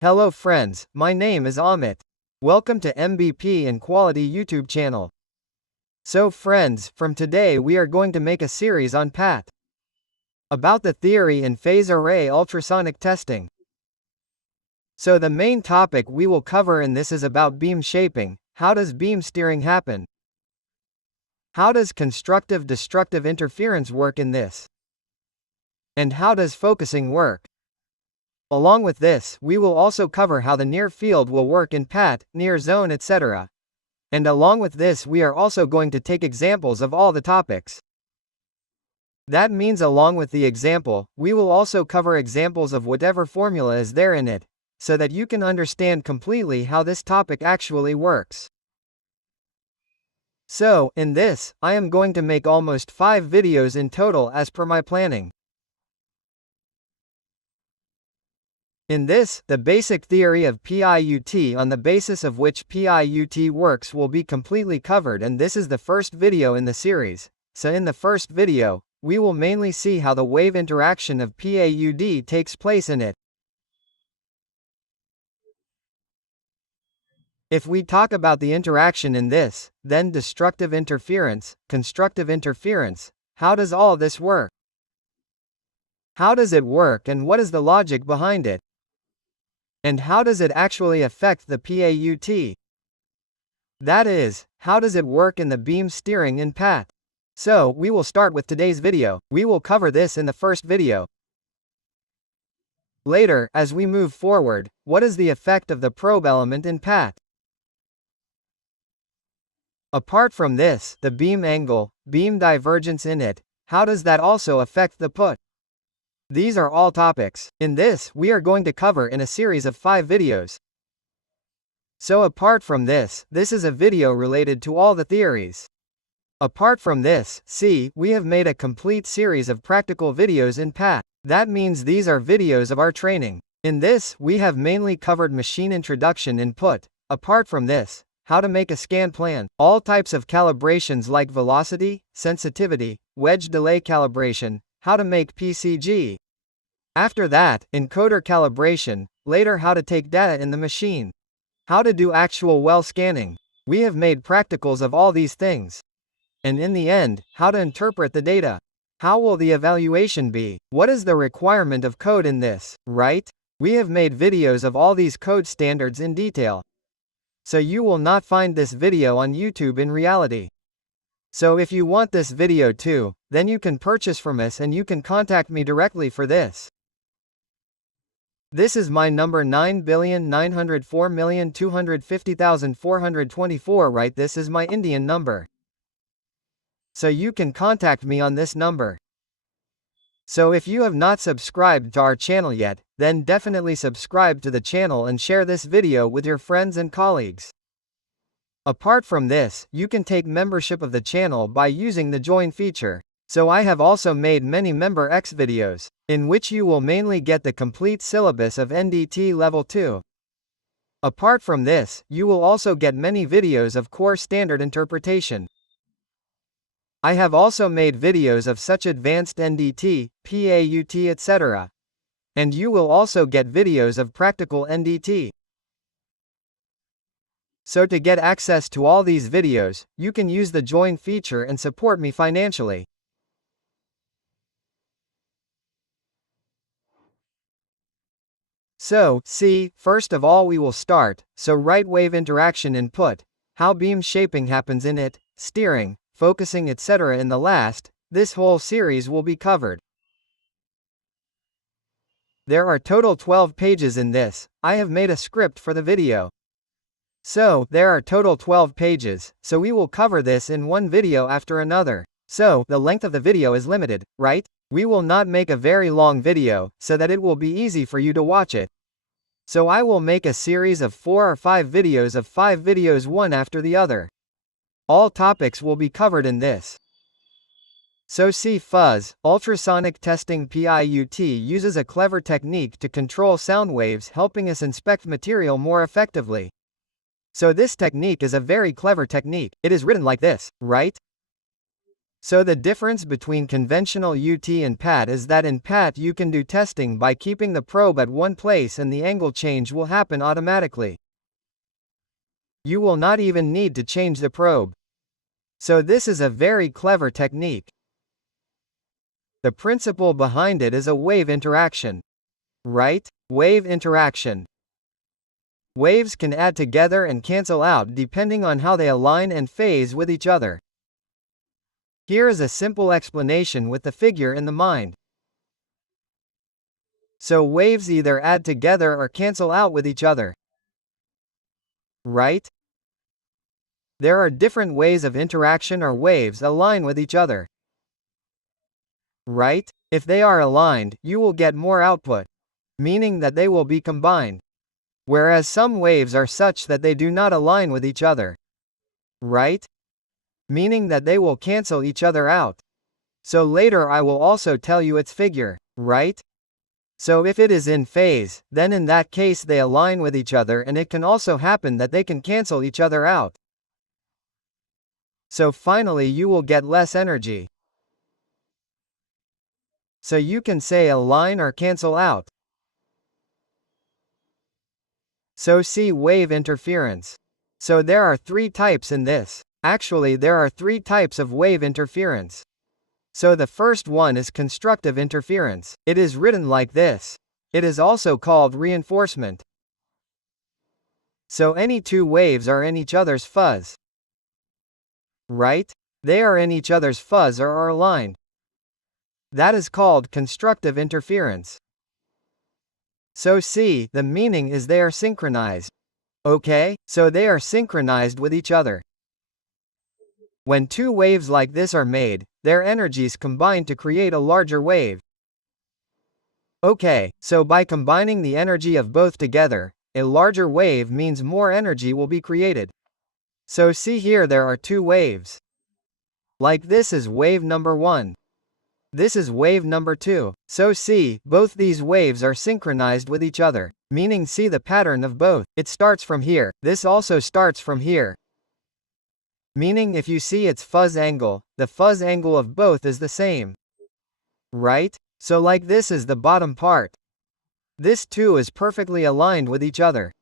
Hello friends, my name is Amit. Welcome to MBP and Quality YouTube channel. So friends, from today we are going to make a series on PAUT. About the theory and phase array ultrasonic testing. So the main topic we will cover in this is about beam shaping. How does beam steering happen? How does constructive-destructive interference work in this? And how does focusing work? Along with this, we will also cover how the near field will work in PAUT, near zone, etc. And along with this, we are also going to take examples of all the topics. That means along with the example, we will also cover examples of whatever formula is there in it, so that you can understand completely how this topic actually works. So, in this, I am going to make almost 5 videos in total as per my planning. In this, the basic theory of PAUT on the basis of which PAUT works will be completely covered, and this is the first video in the series. So in the first video, we will mainly see how the wave interaction of PAUT takes place in it. If we talk about the interaction in this, then destructive interference, constructive interference, how does all this work? How does it work and what is the logic behind it? And how does it actually affect the PAUT? That is, how does it work in the beam steering in PAUT? So, we will start with today's video. We will cover this in the first video. Later, as we move forward, what is the effect of the probe element in PAUT? Apart from this, the beam angle, beam divergence in it, how does that also affect the PAUT? These are all topics. In this, we are going to cover in a series of 5 videos. So apart from this, this is a video related to all the theories. Apart from this, see, we have made a complete series of practical videos in PAUT. That means these are videos of our training. In this, we have mainly covered machine introduction in PAUT. Apart from this, how to make a scan plan, all types of calibrations like velocity, sensitivity, wedge delay calibration, how to make PCG. After that, encoder calibration, later how to take data in the machine. How to do actual well scanning. We have made practicals of all these things. And in the end, how to interpret the data. How will the evaluation be? What is the requirement of code in this, right? We have made videos of all these code standards in detail. So you will not find this video on YouTube in reality. So if you want this video too, then you can purchase from us and you can contact me directly for this. This is my number 9,904,250,424, right? This is my Indian number. So you can contact me on this number. So if you have not subscribed to our channel yet, then definitely subscribe to the channel and share this video with your friends and colleagues. Apart from this, you can take membership of the channel by using the join feature. So I have also made many Member X videos, in which you will mainly get the complete syllabus of NDT Level 2. Apart from this, you will also get many videos of core standard interpretation. I have also made videos of such advanced NDT, PAUT, etc. And you will also get videos of practical NDT. So to get access to all these videos, you can use the join feature and support me financially. So, see, first of all we will start, so right wave interaction in PAUT, how beam shaping happens in it, steering, focusing, etc. In the last, this whole series will be covered. There are total 12 pages in this. I have made a script for the video. So, there are total 12 pages, so we will cover this in one video after another. So, the length of the video is limited, right? We will not make a very long video, so that it will be easy for you to watch it. So I will make a series of 4 or 5 videos of 5 videos one after the other. All topics will be covered in this. So see fuzz, ultrasonic testing PAUT uses a clever technique to control sound waves, helping us inspect material more effectively. So this technique is a very clever technique. It is written like this, right? So the difference between conventional UT and PAT is that in PAT you can do testing by keeping the probe at one place and the angle change will happen automatically. You will not even need to change the probe. So this is a very clever technique. The principle behind it is a wave interaction. Right? Wave interaction. Waves can add together and cancel out depending on how they align and phase with each other. Here is a simple explanation with the figure in the mind. So waves either add together or cancel out with each other. Right? There are different ways of interaction or waves align with each other. Right? If they are aligned, you will get more output, meaning that they will be combined. Whereas some waves are such that they do not align with each other. Right? Meaning that they will cancel each other out. So later I will also tell you its figure, right? So if it is in phase, then in that case they align with each other and it can also happen that they can cancel each other out. So finally you will get less energy. So you can say align or cancel out. So see wave interference. So there are three types in this. Actually there are three types of wave interference. So the first one is constructive interference. It is written like this. It is also called reinforcement. So any two waves are in each other's fuzz. Right? They are in each other's fuzz or are aligned. That is called constructive interference. So see, the meaning is they are synchronized. Okay, so they are synchronized with each other. When two waves like this are made, their energies combine to create a larger wave. Okay, so by combining the energy of both together, a larger wave means more energy will be created. So see here there are two waves. Like this is wave number 1. This is wave number 2. So see, both these waves are synchronized with each other, meaning see the pattern of both. It starts from here, this also starts from here. Meaning if you see its fuzz angle, the fuzz angle of both is the same. Right? So like this is the bottom part. This too is perfectly aligned with each other.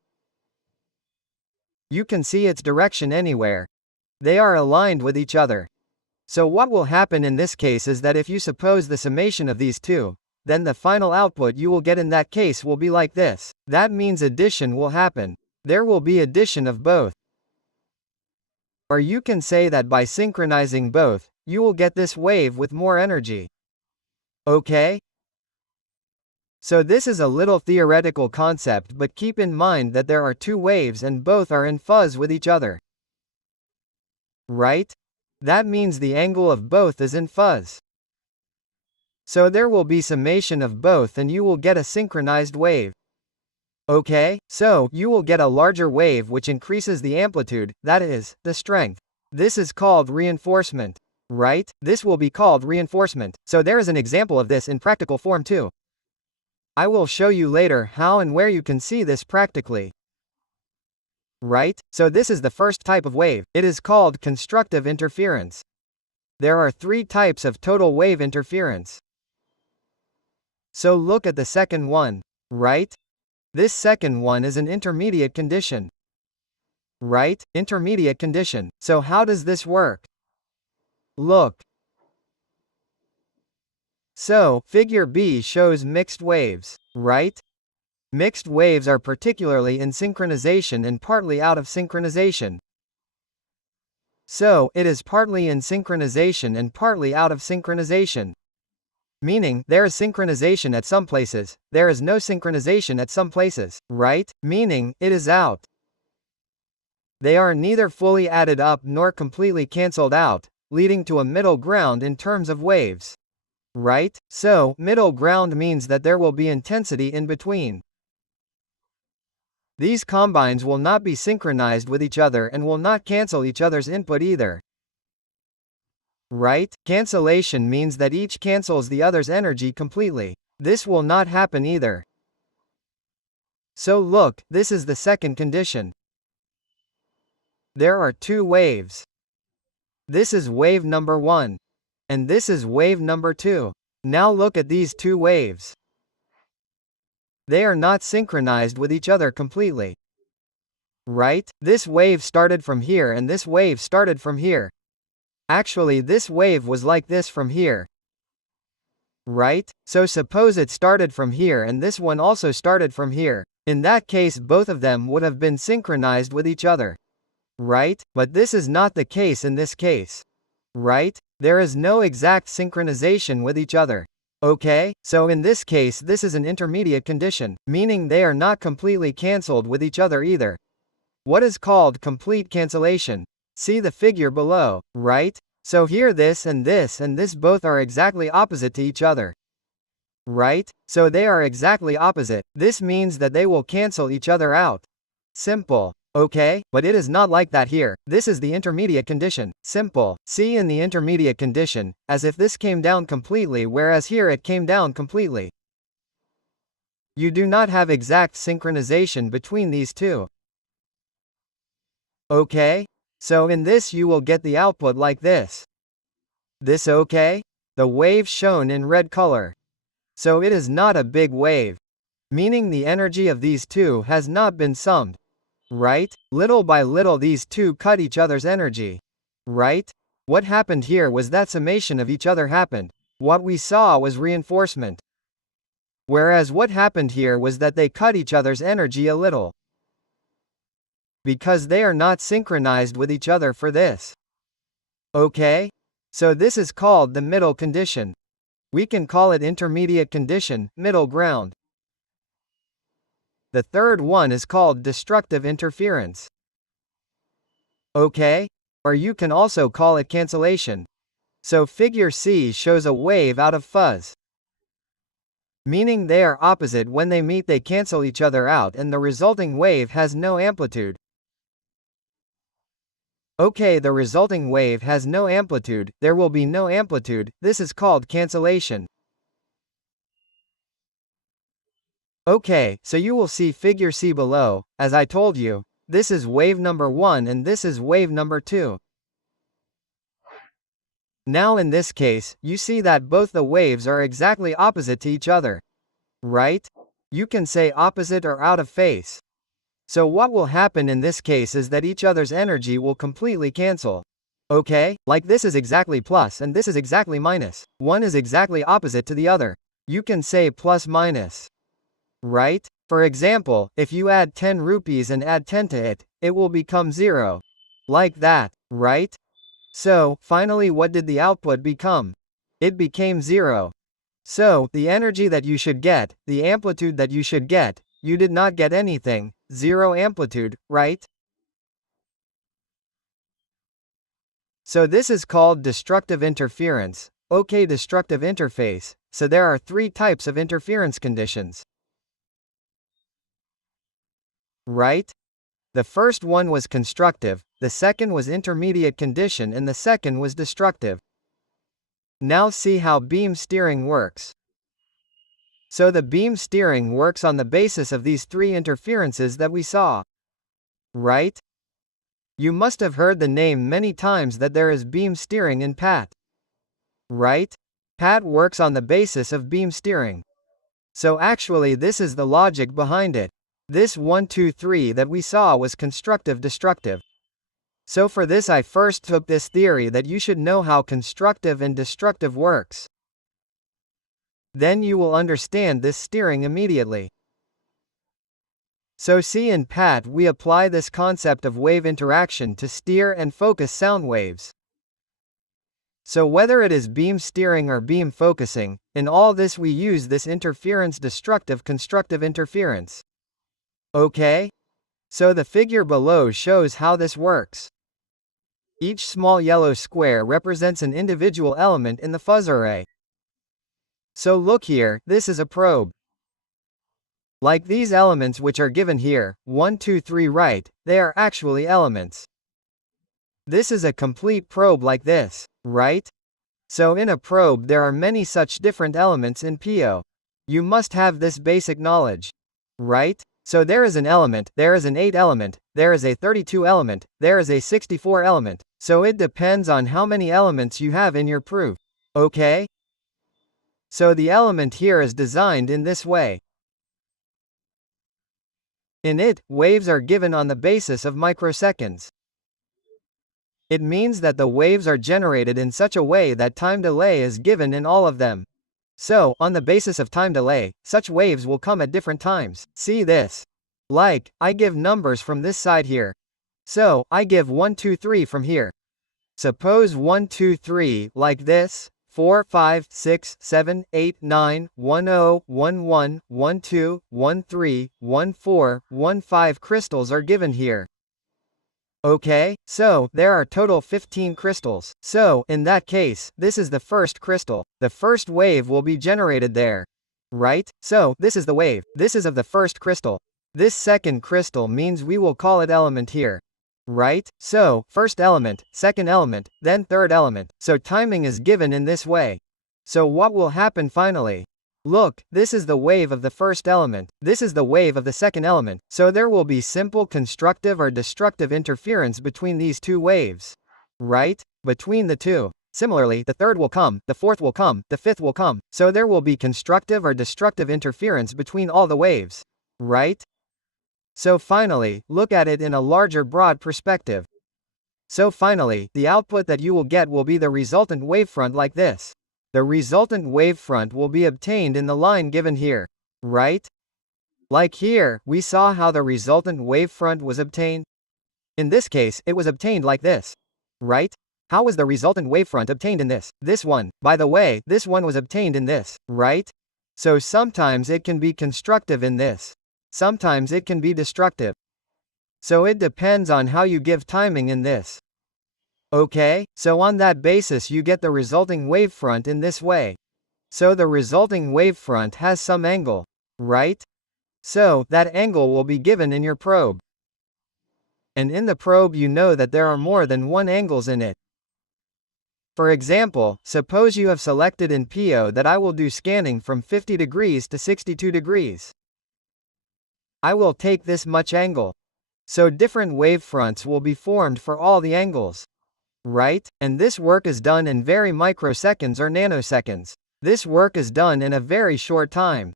You can see its direction anywhere. They are aligned with each other. So what will happen in this case is that if you suppose the summation of these two, then the final output you will get in that case will be like this. That means addition will happen. There will be addition of both. Or you can say that by synchronizing both, you will get this wave with more energy. Okay? So this is a little theoretical concept, but keep in mind that there are two waves and both are in fuzz with each other. Right? That means the angle of both is in fuzz. So there will be summation of both and you will get a synchronized wave. Okay, so you will get a larger wave which increases the amplitude, that is, the strength. This is called reinforcement. Right? This will be called reinforcement. So there is an example of this in practical form too. I will show you later how and where you can see this practically. Right? So this is the first type of wave. It is called constructive interference. There are three types of total wave interference. So look at the second one. Right? This second one is an intermediate condition. Right? Intermediate condition. So how does this work? Look. So, figure B shows mixed waves. Right? Mixed waves are particularly in synchronization and partly out of synchronization. So, it is partly in synchronization and partly out of synchronization. Meaning, there is synchronization at some places, there is no synchronization at some places. Right? Meaning, it is out. They are neither fully added up nor completely cancelled out, leading to a middle ground in terms of waves. Right? So, middle ground means that there will be intensity in between. These combines will not be synchronized with each other and will not cancel each other's input either. Right? Cancellation means that each cancels the other's energy completely. This will not happen either. So look, this is the second condition. There are two waves. This is wave number 1. and this is wave number 2. Now look at these two waves. They are not synchronized with each other completely. Right? This wave started from here and this wave started from here. Actually, this wave was like this from here. Right? So suppose it started from here and this one also started from here. In that case, both of them would have been synchronized with each other. Right? But this is not the case in this case. Right? There is no exact synchronization with each other. Okay, so in this case this is an intermediate condition, meaning they are not completely cancelled with each other either. What is called complete cancellation? See the figure below, right? So here this and this both are exactly opposite to each other. Right? So they are exactly opposite. This means that they will cancel each other out. Simple. Okay, but it is not like that here. This is the intermediate condition. Simple. See, in the intermediate condition, as if this came down completely, whereas here it came down completely. You do not have exact synchronization between these two. Okay? So in this you will get the output like this. This okay? The wave shown in red color. So it is not a big wave. Meaning the energy of these two has not been summed. Right? Little by little these two cut each other's energy. Right? What happened here was that summation of each other happened. What we saw was reinforcement. Whereas what happened here was that they cut each other's energy a little. Because they are not synchronized with each other for this. Okay? So this is called the middle condition. We can call it intermediate condition, middle ground. The third one is called destructive interference. Okay? Or you can also call it cancellation. So figure C shows a wave out of fuzz. Meaning they are opposite when they meet, they cancel each other out and the resulting wave has no amplitude. Okay, the resulting wave has no amplitude, there will be no amplitude, this is called cancellation. Okay, so you will see figure C below. As I told you, this is wave number 1 and this is wave number 2. Now in this case, you see that both the waves are exactly opposite to each other. Right? You can say opposite or out of phase. So what will happen in this case is that each other's energy will completely cancel. Okay, like this is exactly plus and this is exactly minus. One is exactly opposite to the other. You can say plus minus. Right? For example, if you add 10 rupees and add 10 to it, it will become 0. Like that, right? So, finally what did the output become? It became 0. So, the energy that you should get, the amplitude that you should get, you did not get anything, 0 amplitude, right? So this is called destructive interference. Okay, destructive interface. So there are 3 types of interference conditions. Right? The first one was constructive, the second was intermediate condition and the second was destructive. Now see how beam steering works. So the beam steering works on the basis of these 3 interferences that we saw. Right? You must have heard the name many times that there is beam steering in PAUT. Right? PAUT works on the basis of beam steering. So actually this is the logic behind it. This 1, 2, 3 that we saw was constructive-destructive. So for this I first took this theory that you should know how constructive and destructive works. Then you will understand this steering immediately. So see, in PAUT we apply this concept of wave interaction to steer and focus sound waves. So whether it is beam steering or beam focusing, in all this we use this interference destructive-constructive interference. Okay? So the figure below shows how this works. Each small yellow square represents an individual element in the fuzz array. So look here, this is a probe. Like these elements which are given here, 1, 2, 3 right, they are actually elements. This is a complete probe like this, right? So in a probe there are many such different elements in PO. You must have this basic knowledge. Right? So there is an element, there is an 8 element, there is a 32 element, there is a 64 element. So it depends on how many elements you have in your proof. Okay? So the element here is designed in this way. In it, waves are given on the basis of microseconds. It means that the waves are generated in such a way that time delay is given in all of them. So, on the basis of time delay, such waves will come at different times. See this. Like, I give numbers from this side here. So, I give 1 2 3 from here. Suppose 1 2 3 like this. 4 5 6 7 8 9 1 0 1 1 1 2 1 3 1 4 1 5 crystals are given here. Okay, so there are total 15 crystals. So, in that case, this is the first crystal. The first wave will be generated there. Right? So, this is the wave. This is of the first crystal. This second crystal means we will call it element here. Right? So, first element, second element, then third element. So timing is given in this way. So what will happen finally? Look, this is the wave of the first element, this is the wave of the second element, so there will be simple constructive or destructive interference between these two waves. Right? Between the two. Similarly, the third will come, the fourth will come, the fifth will come, so there will be constructive or destructive interference between all the waves. Right? So finally, look at it in a larger broad perspective. So finally, the output that you will get will be the resultant wavefront like this. The resultant wavefront will be obtained in the line given here. Right? Like here, we saw how the resultant wavefront was obtained. In this case, it was obtained like this. Right? How was the resultant wavefront obtained in this? This one. By the way, this one was obtained in this. Right? So sometimes it can be constructive in this. Sometimes it can be destructive. So it depends on how you give timing in this. Okay, so on that basis you get the resulting wavefront in this way. So the resulting wavefront has some angle. Right? So, that angle will be given in your probe. And in the probe you know that there are more than one angles in it. For example, suppose you have selected in PO that I will do scanning from 50 degrees to 62 degrees. I will take this much angle. So different wavefronts will be formed for all the angles. Right? And this work is done in very microseconds or nanoseconds. This work is done in a very short time.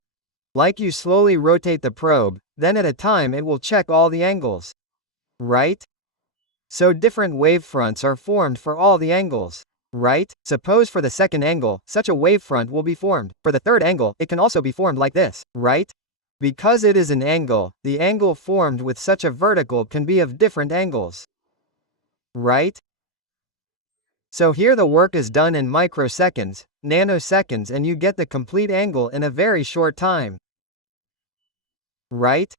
Like you slowly rotate the probe, then at a time it will check all the angles. Right? So different wavefronts are formed for all the angles. Right? Suppose for the second angle, such a wavefront will be formed. For the third angle, it can also be formed like this. Right? Because it is an angle, the angle formed with such a vertical can be of different angles. Right? So here the work is done in microseconds, nanoseconds, and you get the complete angle in a very short time. Right?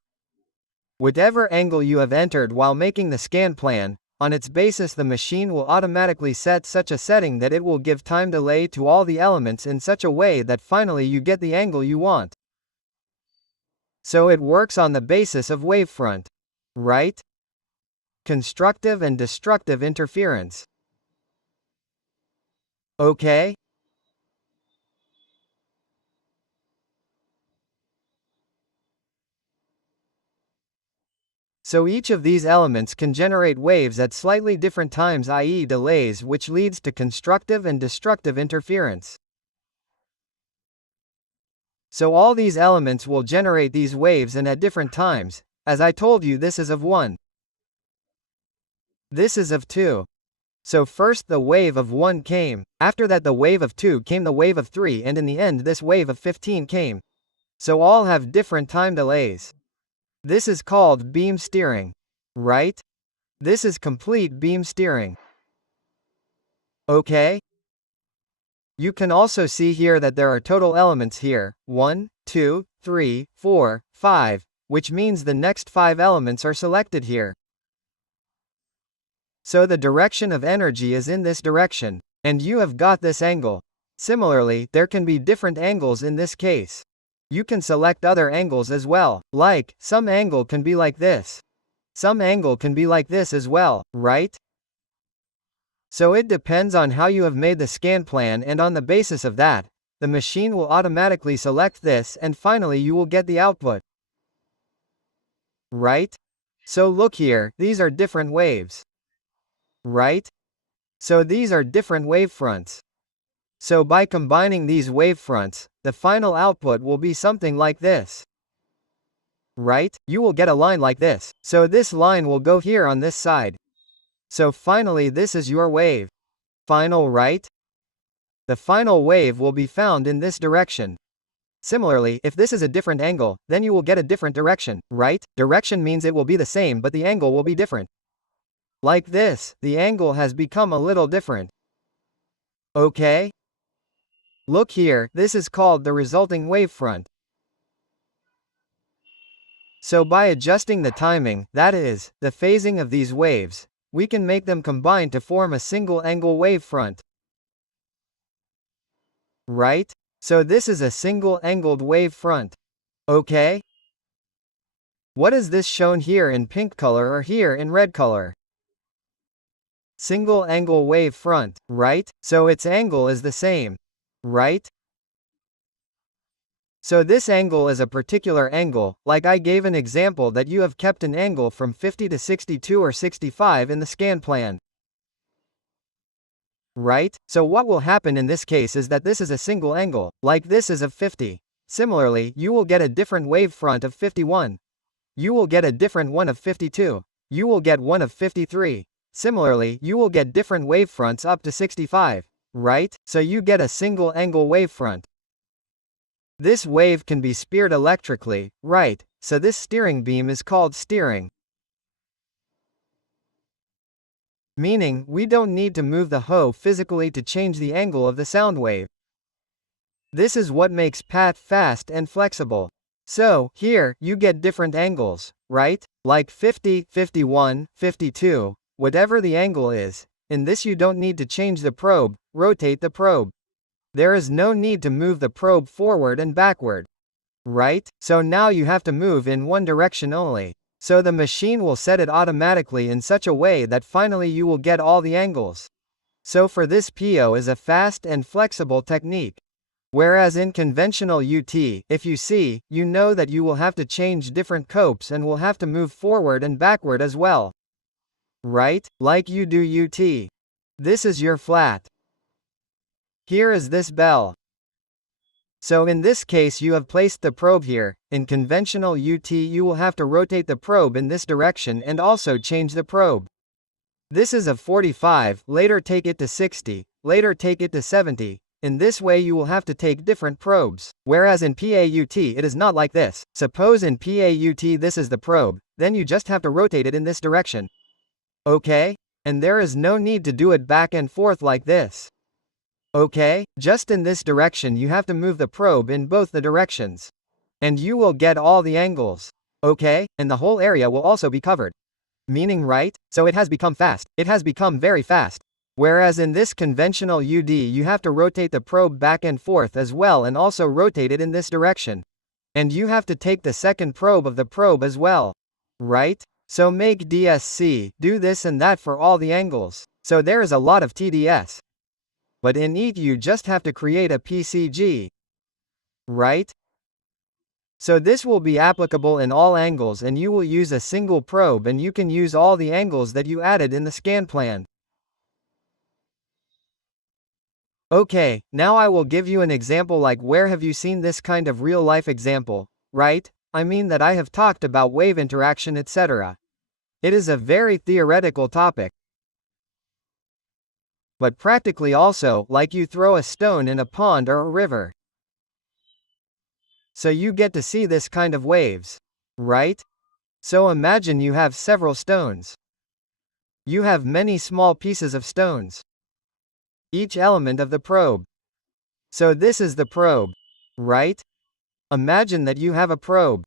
Whatever angle you have entered while making the scan plan, on its basis the machine will automatically set such a setting that it will give time delay to all the elements in such a way that finally you get the angle you want. So it works on the basis of wavefront. Right? Constructive and destructive interference. Okay? So each of these elements can generate waves at slightly different times, i.e. delays, which leads to constructive and destructive interference. So all these elements will generate these waves and at different times. As I told you, this is of 1. This is of 2. So first the wave of 1 came, after that the wave of 2 came, the wave of 3, and in the end this wave of 15 came. So all have different time delays. This is called beam steering. Right? This is complete beam steering. Okay? You can also see here that there are total elements here, 1, 2, 3, 4, 5, which means the next 5 elements are selected here. So the direction of energy is in this direction. And you have got this angle. Similarly, there can be different angles in this case. You can select other angles as well, like, some angle can be like this. Some angle can be like this as well, right? So it depends on how you have made the scan plan, and on the basis of that, the machine will automatically select this, and finally you will get the output. Right? So look here, these are different waves. Right? So these are different wavefronts. So by combining these wavefronts, the final output will be something like this. Right? You will get a line like this. So this line will go here on this side. So finally this is your wave. Final, right? The final wave will be found in this direction. Similarly, if this is a different angle, then you will get a different direction, right? Direction means it will be the same but the angle will be different. Like this, the angle has become a little different. Okay? Look here, this is called the resulting wavefront. So by adjusting the timing, that is, the phasing of these waves, we can make them combine to form a single angle wavefront. Right? So this is a single angled wavefront. Okay? What is this shown here in pink color or here in red color? Single angle wavefront, right? So its angle is the same. Right? So this angle is a particular angle, like I gave an example that you have kept an angle from 50 to 62 or 65 in the scan plan. Right? So what will happen in this case is that this is a single angle, like this is of 50. Similarly, you will get a different wavefront of 51. You will get a different one of 52. You will get one of 53. Similarly, you will get different wavefronts up to 65. Right? So you get a single angle wavefront. This wave can be steered electrically, right? So this steering beam is called steering. Meaning, we don't need to move the hoe physically to change the angle of the sound wave. This is what makes PAUT fast and flexible. So, here, you get different angles, right? Like 50, 51, 52, whatever the angle is. In this you don't need to change the probe, rotate the probe. There is no need to move the probe forward and backward. Right? So now you have to move in one direction only. So the machine will set it automatically in such a way that finally you will get all the angles. So for this PO is a fast and flexible technique. Whereas in conventional UT, if you see, you know that you will have to change different copes and will have to move forward and backward as well. Right? Like you do UT. This is your flat. Here is this bell. So in this case you have placed the probe here. In conventional UT you will have to rotate the probe in this direction and also change the probe. This is a 45, later take it to 60, later take it to 70. In this way you will have to take different probes. Whereas in PAUT it is not like this. Suppose in PAUT this is the probe, then you just have to rotate it in this direction. Okay? And there is no need to do it back and forth like this. Okay, just in this direction you have to move the probe in both the directions. And you will get all the angles. Okay, and the whole area will also be covered. Meaning, right? So it has become fast. It has become very fast. Whereas in this conventional UD you have to rotate the probe back and forth as well and also rotate it in this direction. And you have to take the second probe of the probe as well. Right? So make DSC, do this and that for all the angles. So there is a lot of TDS. But in EAT you just have to create a PCG. Right? So this will be applicable in all angles and you will use a single probe and you can use all the angles that you added in the scan plan. Okay, now I will give you an example like where have you seen this kind of real life example, right? I mean that I have talked about wave interaction etc. It is a very theoretical topic. But practically also, like you throw a stone in a pond or a river. So you get to see this kind of waves. Right? So imagine you have several stones. You have many small pieces of stones. Each element of the probe. So this is the probe. Right? Imagine that you have a probe.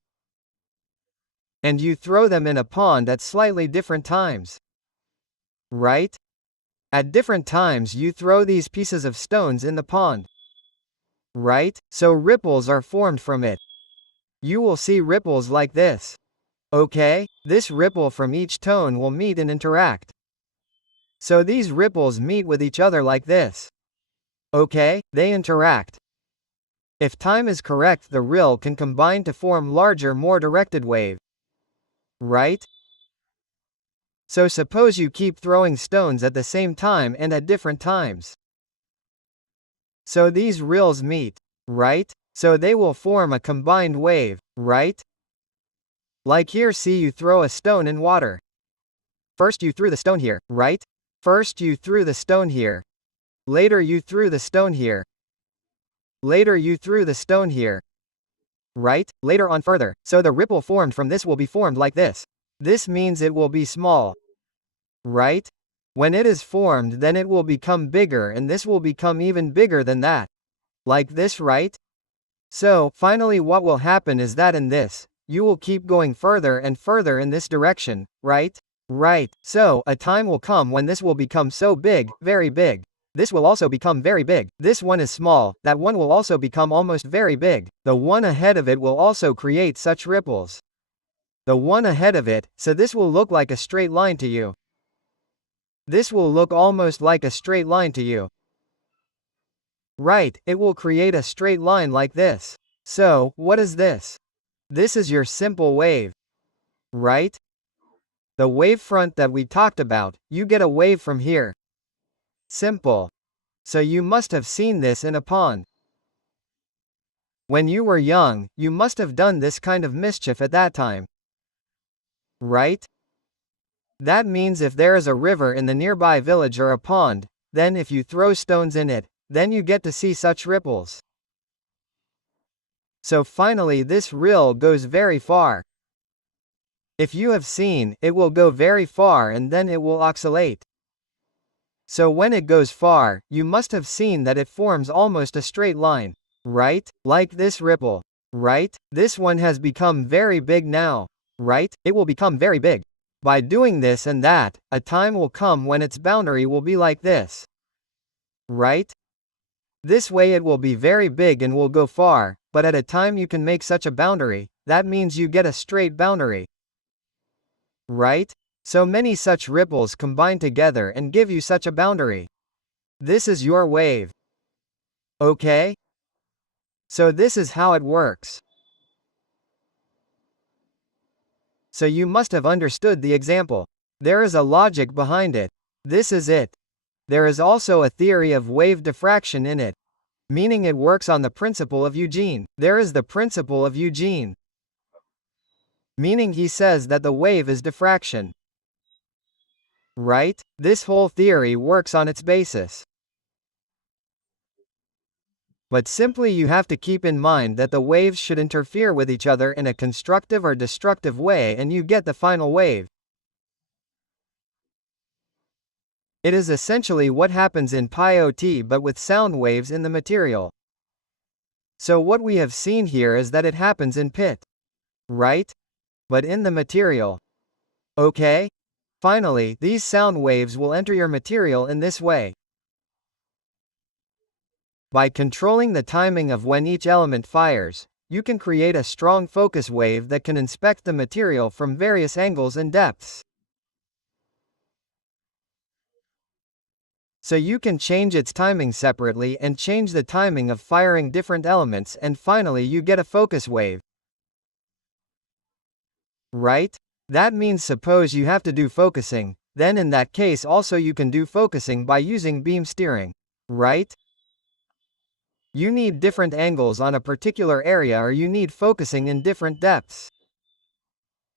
And you throw them in a pond at slightly different times. Right? At different times you throw these pieces of stones in the pond. Right? So ripples are formed from it. You will see ripples like this. Okay? This ripple from each tone will meet and interact. So these ripples meet with each other like this. Okay? They interact. If time is correct the rill can combine to form larger more directed wave. Right? So suppose you keep throwing stones at the same time and at different times. So these rills meet, right? So they will form a combined wave, right? Like here, see, you throw a stone in water. First you threw the stone here, right? First you threw the stone here. Later you threw the stone here. Later you threw the stone here. Right? Later on further. So the ripple formed from this will be formed like this. This means it will be small. Right? When it is formed, then it will become bigger, and this will become even bigger than that. Like this, right? So, finally what will happen is that in this, you will keep going further and further in this direction, right? Right. So, a time will come when this will become so big, very big. This will also become very big. This one is small, that one will also become almost very big. The one ahead of it will also create such ripples. The one ahead of it, so this will look like a straight line to you. This will look almost like a straight line to you. Right, it will create a straight line like this. So, what is this? This is your simple wave. Right? The wavefront that we talked about, you get a wave from here. Simple. So you must have seen this in a pond. When you were young, you must have done this kind of mischief at that time. Right? That means if there is a river in the nearby village or a pond, then if you throw stones in it, then you get to see such ripples. So finally this rill goes very far. If you have seen, it will go very far and then it will oscillate. So when it goes far, you must have seen that it forms almost a straight line. Right? Like this ripple. Right? This one has become very big now. Right? It will become very big. By doing this and that, a time will come when its boundary will be like this. Right? This way it will be very big and will go far, but at a time you can make such a boundary, that means you get a straight boundary. Right? So many such ripples combine together and give you such a boundary. This is your wave. Okay? So this is how it works. So you must have understood the example. There is a logic behind it. This is it. There is also a theory of wave diffraction in it. Meaning it works on the principle of Eugene. There is the principle of Eugene. Meaning he says that the wave is diffraction. Right? This whole theory works on its basis. But simply you have to keep in mind that the waves should interfere with each other in a constructive or destructive way and you get the final wave. It is essentially what happens in PAUT but with sound waves in the material. So what we have seen here is that it happens in pit. Right? But in the material. Okay? Finally, these sound waves will enter your material in this way. By controlling the timing of when each element fires, you can create a strong focus wave that can inspect the material from various angles and depths. So you can change its timing separately and change the timing of firing different elements, and finally you get a focus wave. Right? That means suppose you have to do focusing, then in that case also you can do focusing by using beam steering. Right? You need different angles on a particular area or you need focusing in different depths.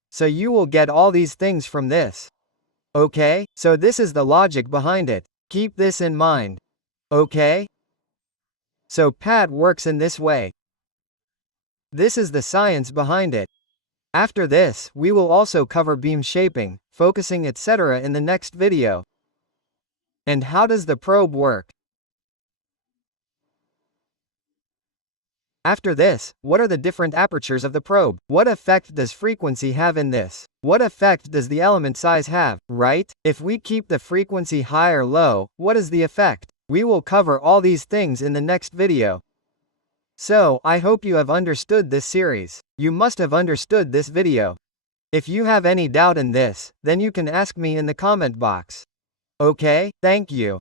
So you will get all these things from this. Okay? So this is the logic behind it. Keep this in mind. Okay? So PAUT works in this way. This is the science behind it. After this, we will also cover beam shaping, focusing, etc. in the next video. And how does the probe work? After this, what are the different apertures of the probe? What effect does frequency have in this? What effect does the element size have, right? If we keep the frequency high or low, what is the effect? We will cover all these things in the next video. So, I hope you have understood this series. You must have understood this video. If you have any doubt in this, then you can ask me in the comment box. Okay, thank you.